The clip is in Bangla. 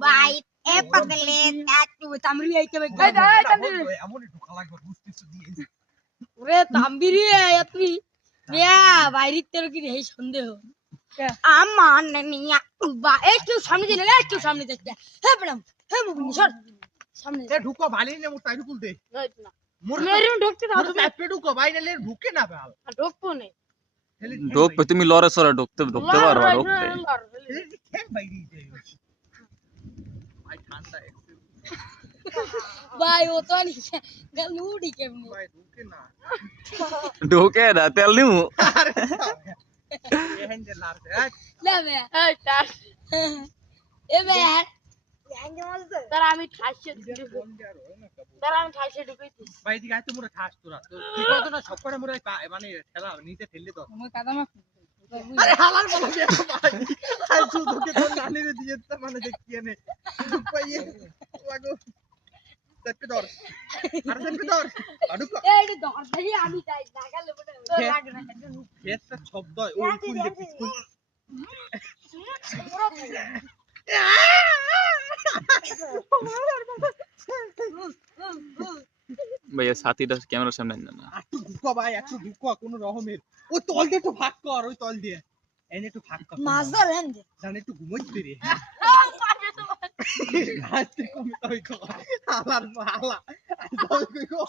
ভাই এ পাতলে একটু তামরি আইতে ভাই এমনই ঢোকা লাগবে বুঝতেছ দিয়ে ওরে তাম্বিরি তুই মিয়া বাইরে তোর কি রে সন্দেহ আমার নিয়া বা একটু সামনে দিলে একটু সামনে দেখতে হ্যাঁ ম্যাডাম হ্যাঁ মুগুনি সর সামনে এ ঢুকো ভালি নে মোর টাইরু খুলতে মেরুন ঢুকতে দাও তুমি আপে ঢুকো ভাই নালে ঢুকে না বাল ঢুকবো না ঢোকবে তুমি লরে সরে ঢুকতে পারবা ঢুকতে ঠ্যাং বাইরে যাই ভাই ঠান্ডা ভাই ও তো নি গাল উড়ি কেমনে ভাই ঢুকে না ঢোকে না তেল নিমু আরে এ হেন্ডে লারতে লে বে এই তার এ বে তার আমি ঠাসে ঢুকাইছি ভাই দিকে আইতে মোরে ঠাস তোরা তো কি কত না সব করে মোরে মানে ঠেলা নিতে ঠেললে তো মই কাদামা আরে হালাল বলা ভাই আই সুদকে তো নানি রে দিয়ে তা মানে দেখি এনে পাইয়ে লাগো তেপে ধর আরে তেপে ধর আডুকো এই ধর ভাই আমি যাই লাগালে বড় লাগে না ফেসটা শব্দ ওই ফুল যে ফুল ভাইয়া সাথীটা ক্যামেরার সামনে আন না একটু ঢুকো ভাই একটু ঢুকো কোন রকমের ওই তল দিয়ে একটু ভাগ কর ওই তল দিয়ে এনে একটু ভাগ কর মাছ ধরেন যে জান একটু ঘুমোইতে রে হাতে কমে তো কই হালার হালা আই কই কো